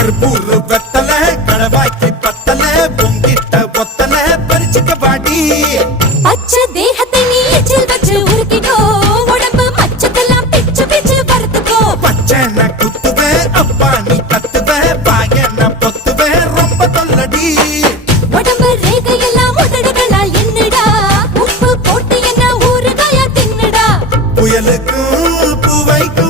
கற்பூர் வெத்தல கடவாய்க்கு பத்தல பொங்கிட்ட ஒத்தல பறிச்சுக்க பாடி பச்சை தேகத்தை நீ எச்சில் வச்சு உருக்கிக்கோ உடம்பு மச்சத்தெல்லாம் பிச்சு பிச்சு வறுத்துக்கோ. பச்சனை குத்துவேன் அப்பா நீ கத்துவேன் பாயன பொத்துவேன் ரொம்ப தொல்லடி உடம்பு ரேகையெல்லாம் உதடுகளால் என்னடா? உப்பு போட்டு என்ன ஊறுகாயா தின்னுடா? புயலுக்கும் பூவைக்கும்